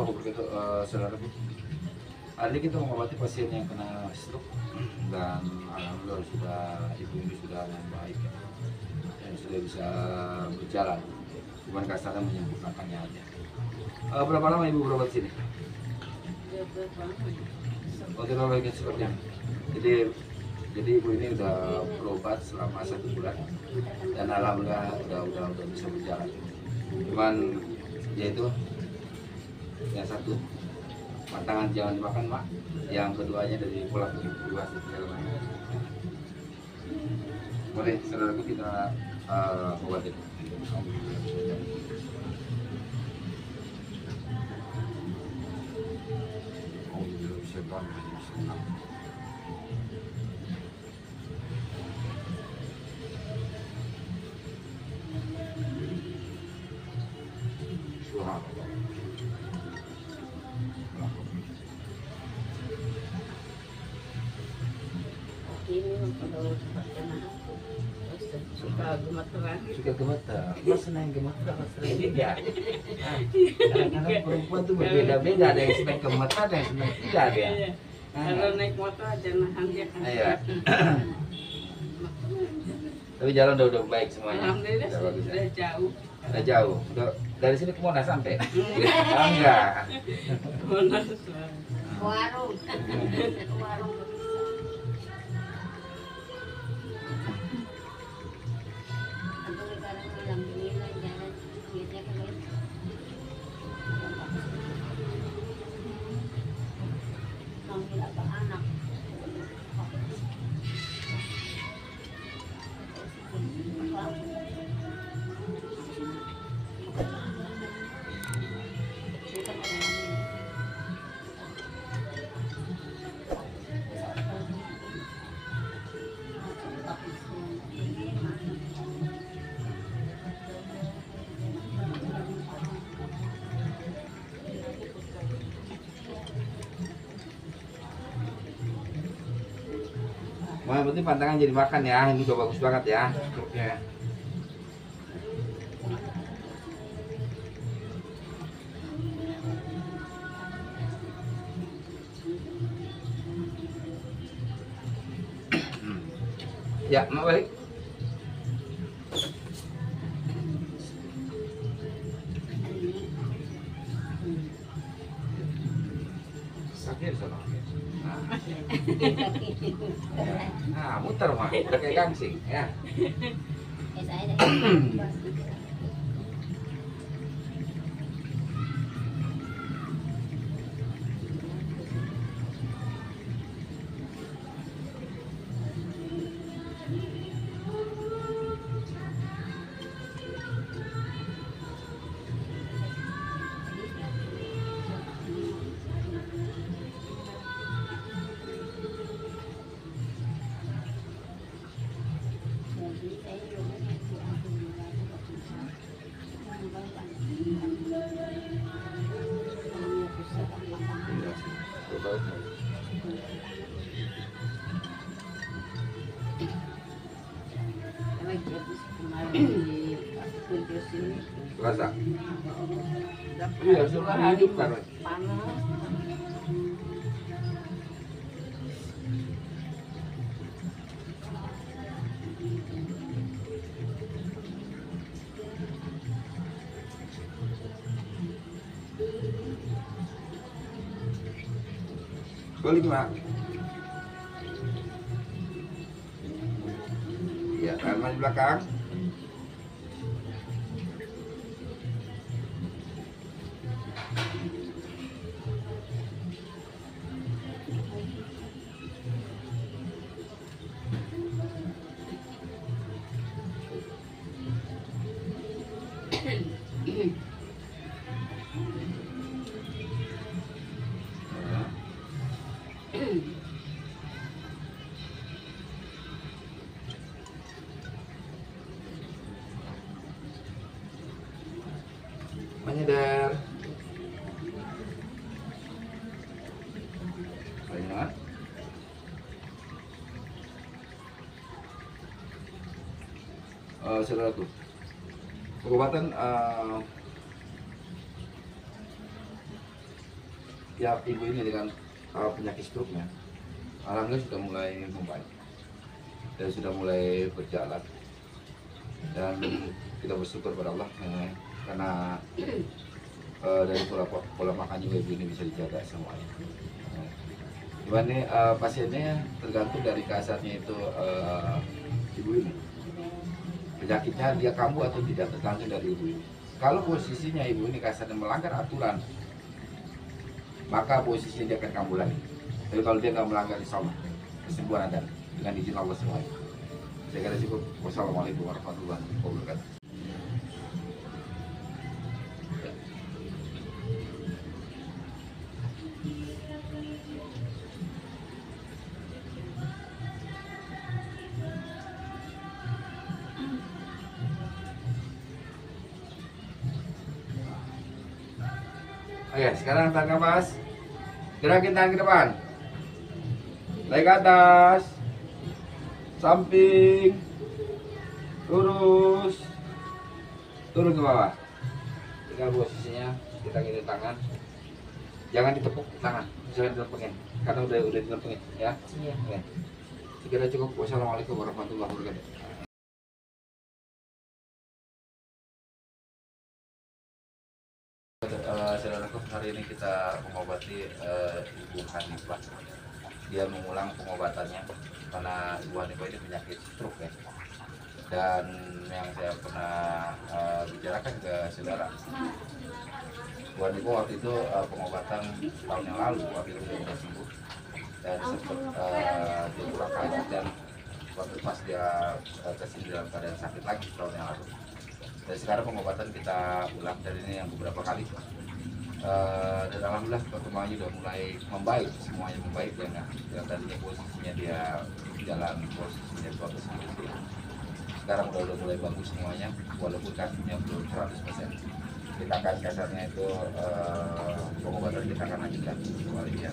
warahmatullahi wabarakatuh. Saudaraku, hari ini kita mengobati pasien yang kena stroke dan alhamdulillah ibu ini sudah baik dan sudah bisa berjalan. Cuman kasarnya menyembuhkannya aja. Berapa lama ibu berobat sini? Oh, kita lagi seperti ini. Jadi ibu ini udah berobat selama 1 bulan dan alhamdulillah udah bisa berjalan. Cuman yaitu yang satu pantangan jangan dimakan mak, yang keduanya dari pola hidup segala macam. Boleh saudaraku kita obatin. Suka gemeteran. Suka gemeter, mas senang gemeter, mas senang beda. Kadang-kadang perempuan tuh berbeda-beda, ada yang senang gemeter, ada yang senang tidak ada. Kalau naik motor aja nahan dia kan. Iya. Tapi jalan udah baik semuanya. Alhamdulillah sudah jauh. Udah jauh. Dari sini ke Monas sampai? Enggak. Monas. Warung. Warung. Yang penting pantangan jadi makan ya, ini udah bagus banget ya. Oke. Ya, mau balik. Sakit sana. Nah, muter mah, udah kayak gangsing ya. Rasa? Iya, suka hidup kan. Panas. Balik mak. Ya, tangan di belakang. Menyadar. Banyak. Saudaraku, pengobatan ya ibu ini dengan penyakit stroke-nya, alhamdulillah sudah mulai membaik dan sudah mulai berjalan, dan kita bersyukur pada Allah karena dari pola makan juga ibu ini bisa dijaga semuanya. Cuman ini pasiennya tergantung dari kasarnya itu ibu ini, penyakitnya dia kambuh atau tidak tergantung dari ibu ini. Kalau posisinya ibu ini kasarnya melanggar aturan, maka posisinya dia akan kambuh lagi. Tapi kalau dia nggak melanggar, insya Allah kesembuhan ada dengan izin Allah semuanya. Saya kira cukup. Wassalamualaikum warahmatullahi wabarakatuh. Oke, sekarang tarik nafas. Gerakin tangan ke depan. Naik ke atas. Samping. Lurus. Turun ke bawah. Tinggal posisinya kita gini tangan. Jangan ditepuk tangan. Jangan ditepungin. Karena udah ditepungin ya. Iya. Oke. Sekira cukup. Wassalamualaikum warahmatullahi wabarakatuh. Saudaraku, hari ini kita mengobati Ibu Hanifah. Dia mengulang pengobatannya karena Ibu Hanifah ini penyakit stroke ya. Dan yang saya pernah bicarakan ke saudara, Ibu Hanifah waktu itu pengobatan tahun yang lalu, waktu itu sudah sembuh dan sempat dia pulang kaji, dan waktu pas dia kesini dalam keadaan sakit lagi tahun yang lalu. Dan sekarang pengobatan kita ulang dari ini yang beberapa kali. Dan alhamdulillah perkembangannya sudah mulai membaik, semuanya membaik ya. Yang tadinya posisinya dia jalan posisinya bagus, sekarang udah mulai bagus semuanya, walaupun kakinya belum 100%. Kita akan kasarnya itu pengobatan kita akan lanjutkan kembali ya.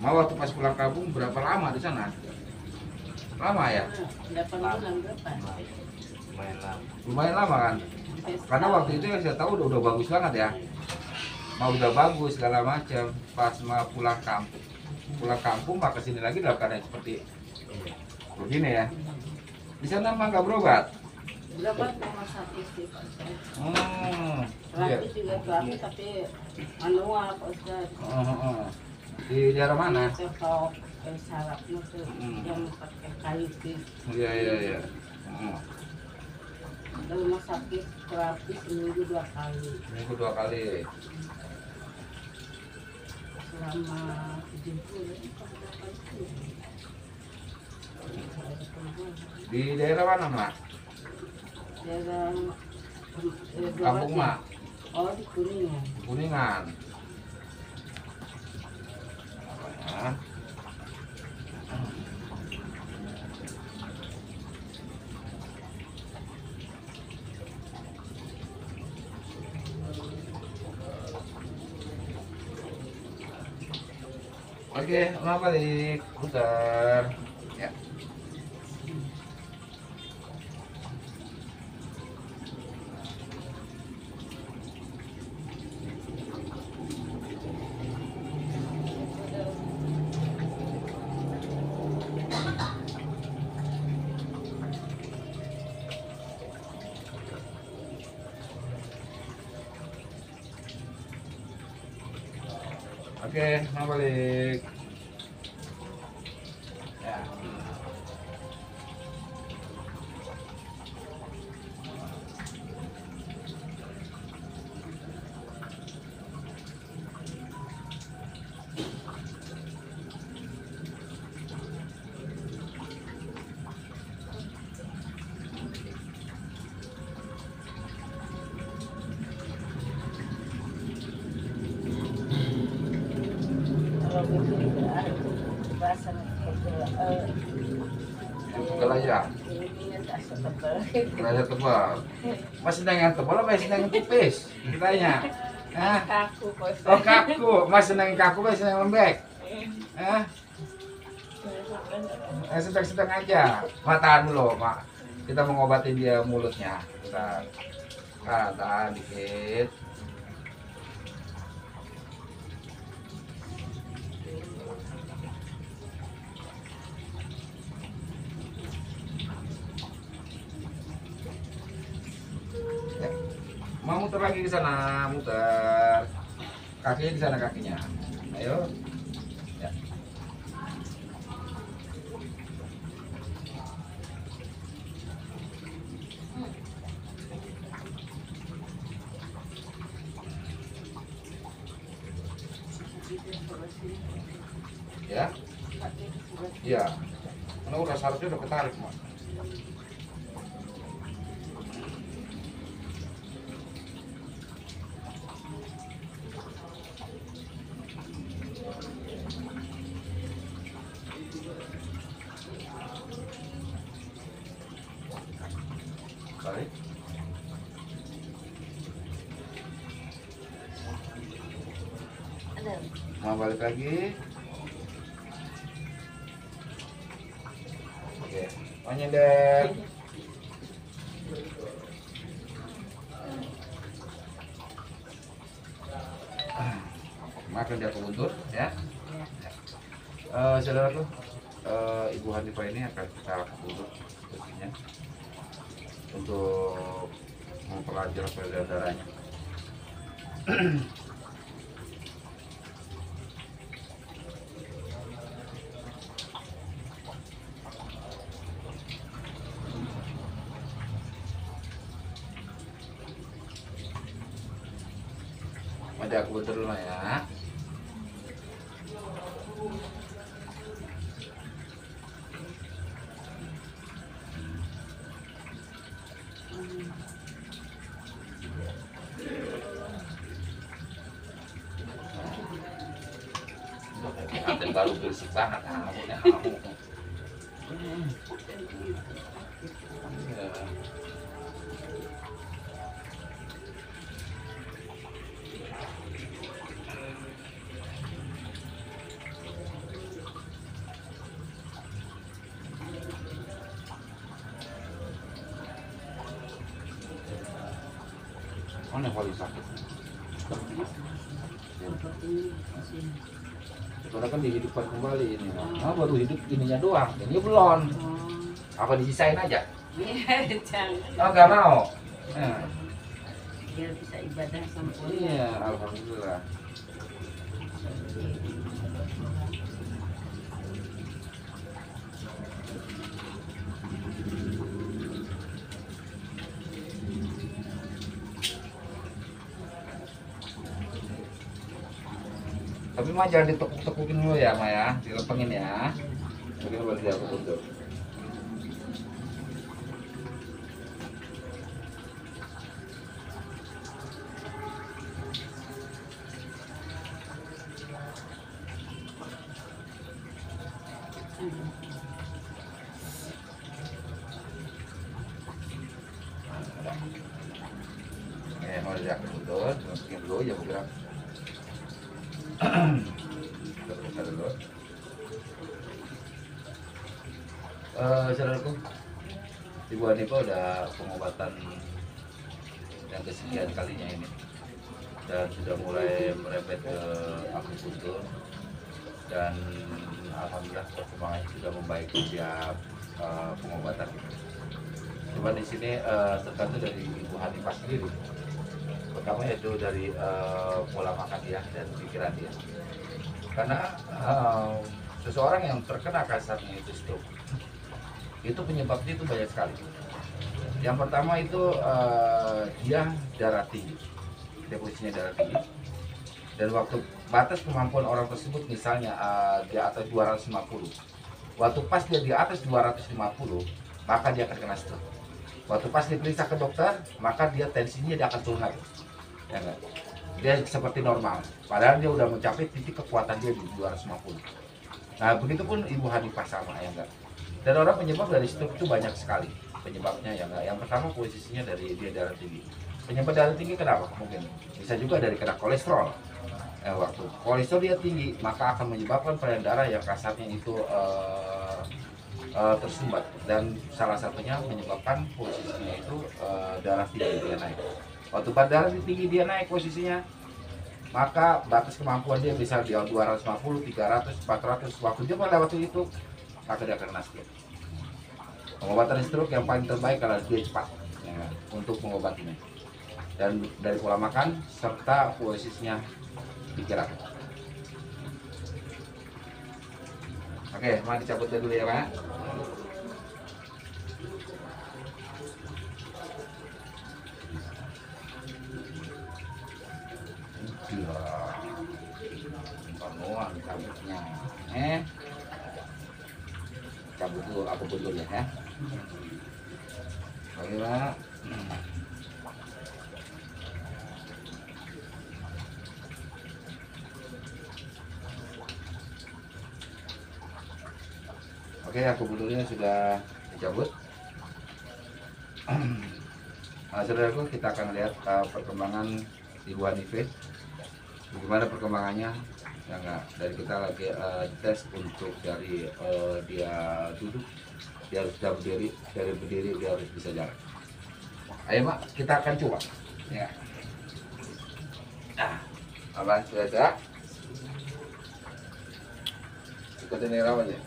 Mau waktu pas pulang kampung berapa lama di sana? Lama ya? 8 bulan berapa? Lumayan lama kan? Karena waktu itu yang saya tahu udah bagus banget ya. Mau udah bagus segala macam. Pas mau pulang kampung maka sini lagi dalam keadaan seperti begini ya. Di sana mah nggak berobat. Berobat rumah sakit sih Pak Ustaz. Iya. Terapi juga terapi tapi manual Pak Ustaz. Di daerah mana? Cocok sarafnya tuh yang pakai kayu sih. Iya. Di rumah sakit terapi seminggu 2 kali. Minggu 2 kali. Selama 7 bulan. Di daerah mana, Mak? Daerah Kampung Mak? Oh, di Kuningan. Kuningan. Ya. Oke, balik, putar. Ya. Oke, balik. Ya. Kalau begitu bahasa Tebal aja. ini tak setebal. Rasa tebal. Mas senang yang tebal apa senang yang tipis? Ditanya. Hah? Kaku Pak Ustaz. Oh kaku. Mas senang yang kaku apa senang yang lembek? Hah? Sedang-sedang aja. Tahan dulu, Mak. Kita mengobati dia mulutnya. Bentar. Tahan dikit. Ya. Mau muter lagi ke sana, muter. Kakinya di sana kakinya. Ayo. Ya. Ya. Iya. Karena udah sarafnya udah ketarik, Mak. Balik. Ada. Mau balik lagi. Oke, mau nyender. Makan dia keuntur ya. Saudaraku, Ibu Hanifah ini akan kita undur pastinya untuk mempelajari peredaran darahnya. Ada aku bentar dulu ya. Ada baru berisik banget kamu. Mana yang paling sakit? Karena kan dihidupkan kembali ini. Nah, baru hidup ininya doang, ini belum. Apa disisain aja? Iya, jangan. Oh, nggak mau. Nah, Biar bisa ibadah sempurna. iya, alhamdulillah. Tapi mah jangan ditekuk-tekukin dulu ya, Ma ya, dilepengin ya. Begini baru dia aku untuk. Mau dia aku untuk, masukin dulu ya bergerak. Kita dulu. Saudaraku, Ibu Hanifah udah pengobatan yang kesekian kalinya ini dan sudah mulai merembet ke akupuntur dan alhamdulillah perkembangannya sudah membaik setiap pengobatan. Cuma di sini tergantung dari Ibu Hanifah sendiri. Pertama yaitu dari pola makan dia dan pikiran dia. Karena seseorang yang terkena kasarnya itu stroke, itu penyebabnya itu banyak sekali. Yang pertama itu dia darah tinggi, depositnya darah tinggi, dan waktu batas kemampuan orang tersebut misalnya di atas 250, waktu pas dia di atas 250, maka dia akan kena stroke. Waktu pas diperiksa ke dokter, maka dia tensinya dia akan turun lagi, ya enggak? Dia seperti normal, padahal dia udah mencapai titik kekuatan dia di 250. Nah, begitupun Ibu Hanifah sama, ya enggak? Dan orang penyebab dari stroke itu banyak sekali penyebabnya, ya enggak? Yang pertama posisinya dari dia darah tinggi. Penyebab darah tinggi kenapa? Mungkin bisa juga dari kena kolesterol. Waktu kolesterol dia tinggi, maka akan menyebabkan peredaran darah yang kasarnya itu tersumbat, dan salah satunya menyebabkan posisinya itu darah tinggi dia naik. Waktu darah tinggi dia naik posisinya, maka batas kemampuan dia bisa di 250, 300, 400. Waktu dia pada waktu itu, maka dia akan kena stroke. Pengobatan stroke yang paling terbaik adalah dia cepat ya, untuk mengobatinya, dan dari pola makan serta posisinya pikiran. Oke, mari dicabut dulu ya Pak. Penuhan cabutnya. Cabut dulu, aku pun dulu ya. Oke Pak. Oke, aku budulnya sudah dicabut. Nah, saudaraku, kita akan lihat perkembangan Ibu Hanife. Bagaimana perkembangannya? Ya enggak, dari kita lagi tes untuk dari dia duduk, dia harus sudah berdiri, dari berdiri dia harus bisa jalan. Ayo Mak, kita akan coba. Ya. Apa sudah siap? Ikutin aja.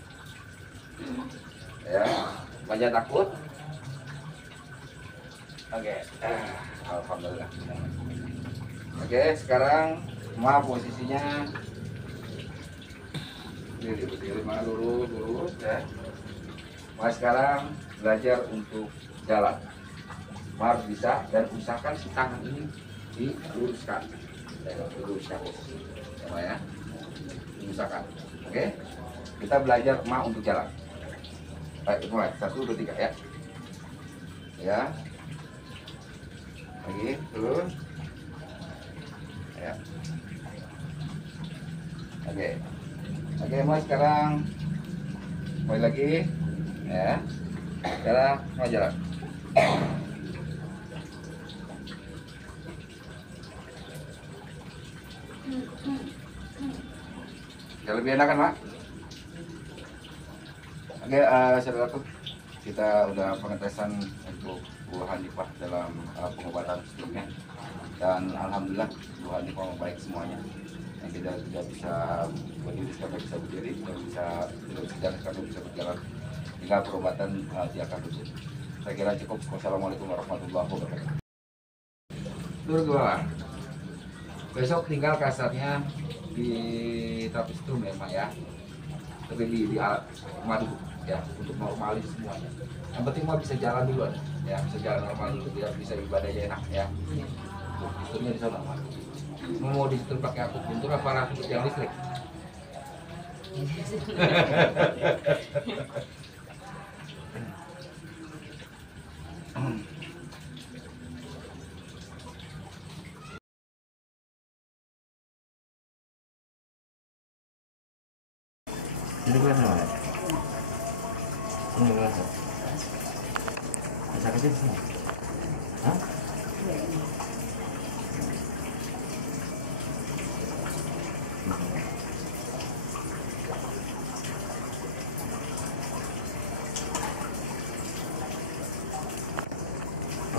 Ya, banyak takut. Oke, alhamdulillah. Oke, sekarang Ma posisinya berdiri, Ma lurus ya. Ma sekarang belajar untuk jalan. Ma harus bisa, dan usahakan si tangan ini diluruskan. Diluruskan ya, Ma ya. Usahakan. Oke, kita belajar Ma untuk jalan. Baik, mulai 1, 2, 3 ya. Ya. Lagi, terus. Ya. Oke. Oke, mulai sekarang. Mulai lagi. Ya. Sekarang mau jalan. Ya, lebih enak kan, Mak? Oke, saudaraku, kita udah pengetesan untuk Bu Hanifah dalam pengobatan sebelumnya, dan alhamdulillah Bu Hanifah baik semuanya. Yang kita sudah bisa berdiri, sekarang bisa berdiri, sudah bisa jalan, sekarang bisa berjalan. Tinggal perobatan dia akan tutup. Saya kira cukup. Wassalamualaikum warahmatullahi wabarakatuh. Turun bawah. Besok tinggal kasarnya di trapezium ya Mak ya, tapi di alat madu ya, untuk normalis semuanya. Yang penting mah bisa jalan dulu ya, bisa jalan normal dulu biar bisa ibadahnya enak ya. Tuh, sistemnya di sana Mak. Mau disetel pakai akupuntur apa langsung yang listrik? Ini berapa? Ini berapa? Bisa kecil sih? Hah?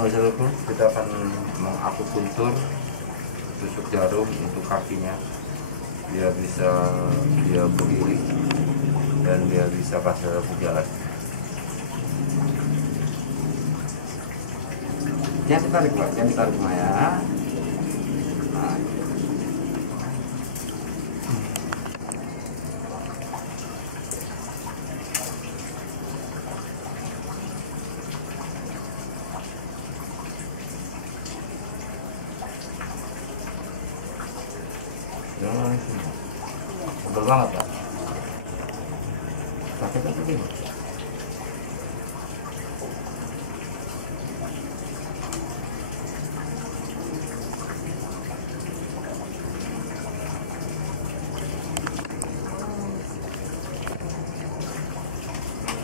Saudaraku, kita akan mengakupuntur tusuk jarum untuk kakinya, biar bisa dia berdiri dan dia bisa pasal berjalan. Jangan ditarik Pak, jangan ditarik Pak ya. Nah. Jangan sini. Sebel banget Pak. Sakit apa gini?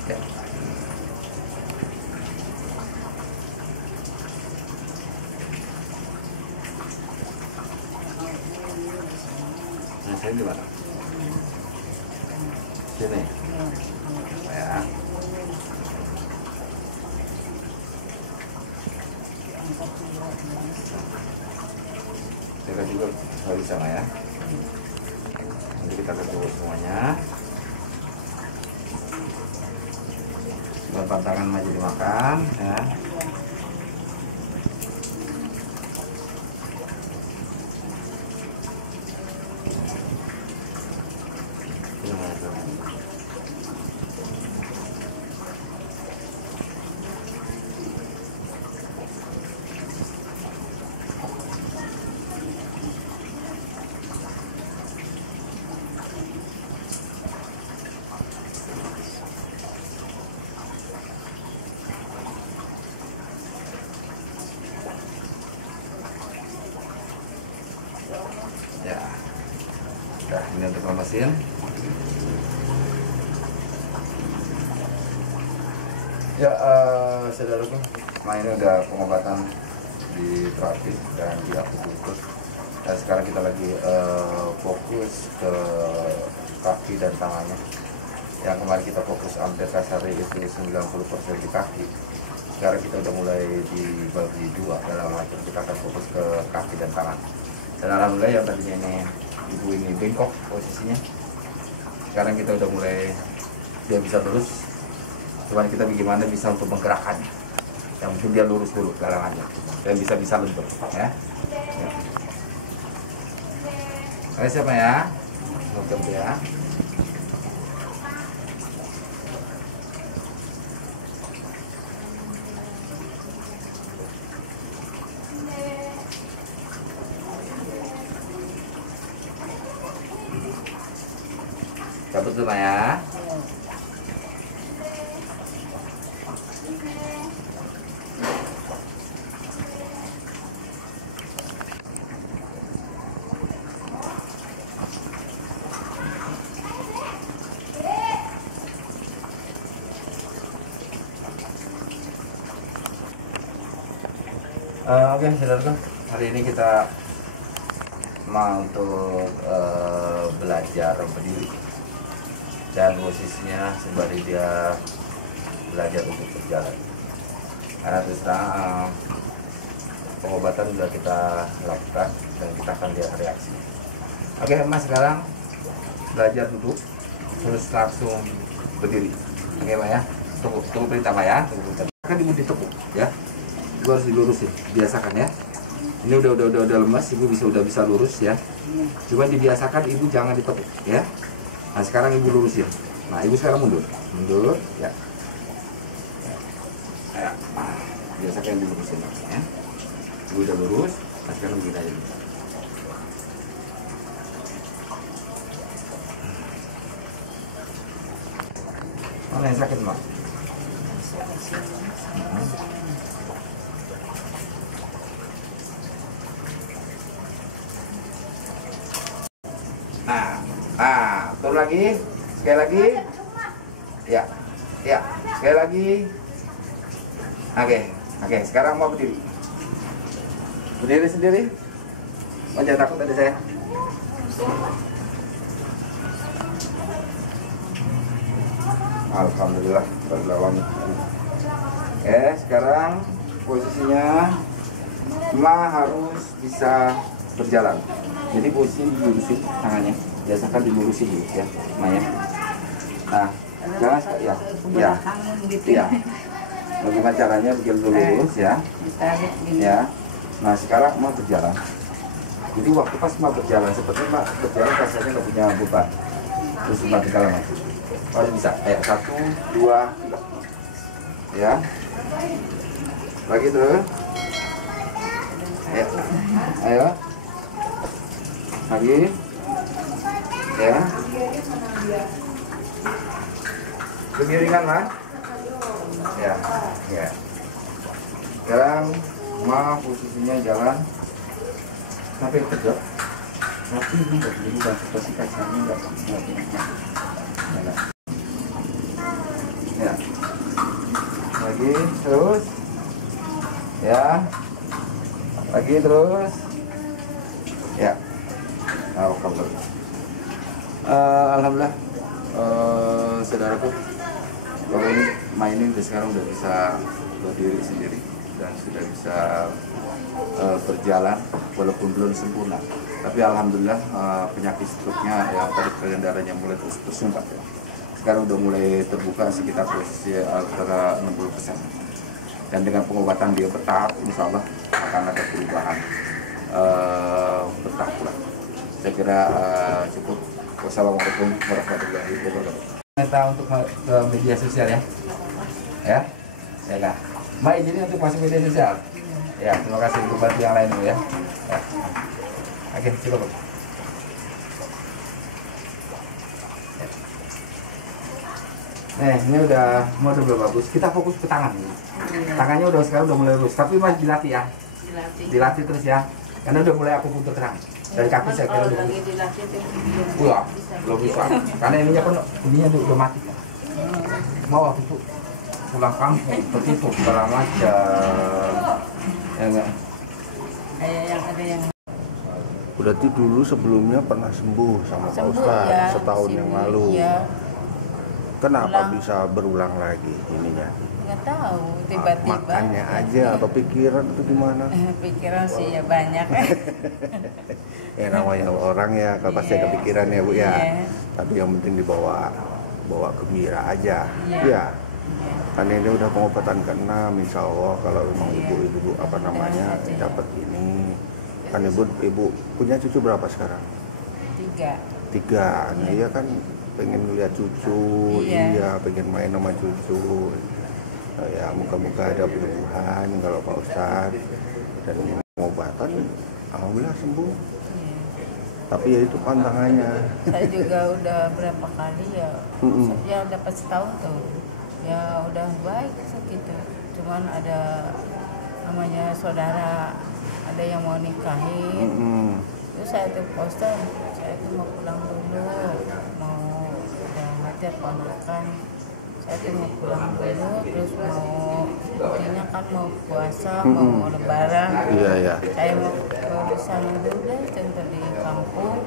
Ya. Nah, saya di mana? Sini. Ya. Saya juga nggak bisa lah ya. Nanti kita ketemu semuanya. Pantangan maju dimakan ya. Ya, nah ini untuk mesin. Ya, saudaraku, nah ini udah pengobatan di terapi dan di akupunktur. Dan sekarang kita lagi fokus ke kaki dan tangannya. Yang kemarin kita fokus hampir kasar itu 90% di kaki. Sekarang kita udah mulai dibagi dua, dalam arti kita akan fokus ke kaki dan tangan. Dan alhamdulillah yang tadinya ini ibu ini bengkok posisinya, sekarang kita udah mulai dia bisa lurus. Cuman kita bagaimana bisa untuk menggerakkannya. Yang penting dia lurus dulu galangannya dan bisa lentur ya. Oke, siapa ya? Lentur ya. Cabut dulu ya. Oke, saudara, hari ini kita mau untuk belajar berdiri. Dan posisinya sembari dia belajar untuk berjalan. Karena terus terang pengobatan sudah kita lakukan dan kita akan lihat reaksi. Oke, Mas, sekarang belajar duduk terus langsung berdiri. Oke, Pak ya. Tunggu perintah Pak ya. Kan ibu ditekuk ya. Ibu harus dilurusin, biasakan ya. Ini udah lemas, ibu udah bisa lurus ya. Cuma dibiasakan ibu jangan ditekuk ya. Nah sekarang ibu lurusin. Nah ibu sekarang mundur ya. Ya. Biasakan ibu lurusin ya. Ibu udah lurus. Nah sekarang begini aja. Mana yang sakit, Mak? Turun lagi, sekali lagi, ya, sekali lagi. Oke, sekarang mau berdiri sendiri. Jangan takut ada saya. Alhamdulillah, berlawan. Oke, sekarang posisinya Ma harus bisa berjalan. Jadi posisi dilurusin tangannya. Biasakan dilurusin dulu ya, Maya. Nah, jangan ya. Bagaimana caranya bikin dulu lurus ya? Ya. Nah, sekarang mau berjalan. Jadi waktu pas mau berjalan, seperti Mak berjalan rasanya nggak punya beban. Terus Mak berjalan lagi. Harus bisa. 1, 2, 3. Ya. Lagi terus. Ya. Ayo. Lagi. Ya. Lebih ringan, Ma. Ya. Sekarang Ma posisinya jalan sampai tegak. Tapi ini nggak boleh ubah situasi kasarnya nggak. Ya. Lagi terus. Ya. Lagi terus. Ya. Alhamdulillah. Alhamdulillah, saudaraku, kalau ini mainin sekarang udah bisa berdiri sendiri dan sudah bisa berjalan walaupun belum sempurna. Tapi alhamdulillah penyakit stroke-nya yang tadi darahnya mulai tersumbat ya. Sekarang udah mulai terbuka sekitar posisi antara 60%. Dan dengan pengobatan dia bertahap, insya Allah akan ada perubahan bertahap lah. Saya kira cukup. Wassalamualaikum warahmatullahi wabarakatuh. Minta untuk ke media sosial ya, ya lah. Mbak izin untuk masuk media sosial. Ya, terima kasih untuk bantu yang lain ya. Oke, cukup. Ini udah bagus. Kita fokus ke tangan. Tangannya sekarang udah mulai lurus, tapi masih dilatih ya. Dilatih terus ya. Karena udah mulai aku putar terang. Dari kaki saya kira udah belum bisa. Karena ininya udah mati kan. Mau waktu itu pulang kampung tertipu segala macam. Ya enggak. Kayak yang ada yang Berarti dulu sebelumnya pernah sembuh sama Pak Ustadz ya, setahun yang lalu. Ya. Kenapa bisa berulang lagi ininya? Nggak tahu, tiba-tiba. Makannya aja atau pikiran itu gimana? Pikiran sih ya banyak. Ya namanya orang ya, kalau pasti ada pikiran ya Bu ya. Iya. Tapi yang penting dibawa gembira aja. Iya. Ya. Kan ini udah pengobatan ke-6, insya Allah kalau memang ibu apa namanya dapat ini. Kan ibu punya cucu berapa sekarang? 3. Nah, iya kan pengen lihat cucu, iya pengen main sama cucu. Nah, ya muka-muka ada perubahan kalau Pak Ustadz dan pengobatan alhamdulillah sembuh. Tapi ya itu pantangannya. Saya juga udah berapa kali ya, ya dapat setahun tuh, ya udah baik gitu. Cuman ada namanya saudara, ada yang mau nikahin. Terus saya tuh poster, saya tuh mau pulang dulu, mau udah ngajar ponakan. Saya tuh mau pulang dulu, terus mau buktinya kan mau puasa, mau lebaran. Iya. Saya mau ke sana dulu deh, contoh di kampung.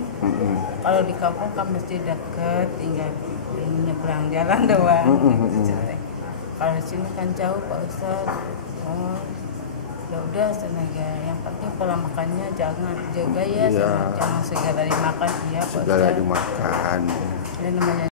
Kalau di kampung kan mesti deket, tinggal nyebrang jalan doang. Kalau di sini kan jauh Pak Ustadz. Oh, udah tenaga. Yang penting pola makannya jangan jaga ya, jangan segala dimakan ya Pak Ustadz. Segala dimakan. Ini namanya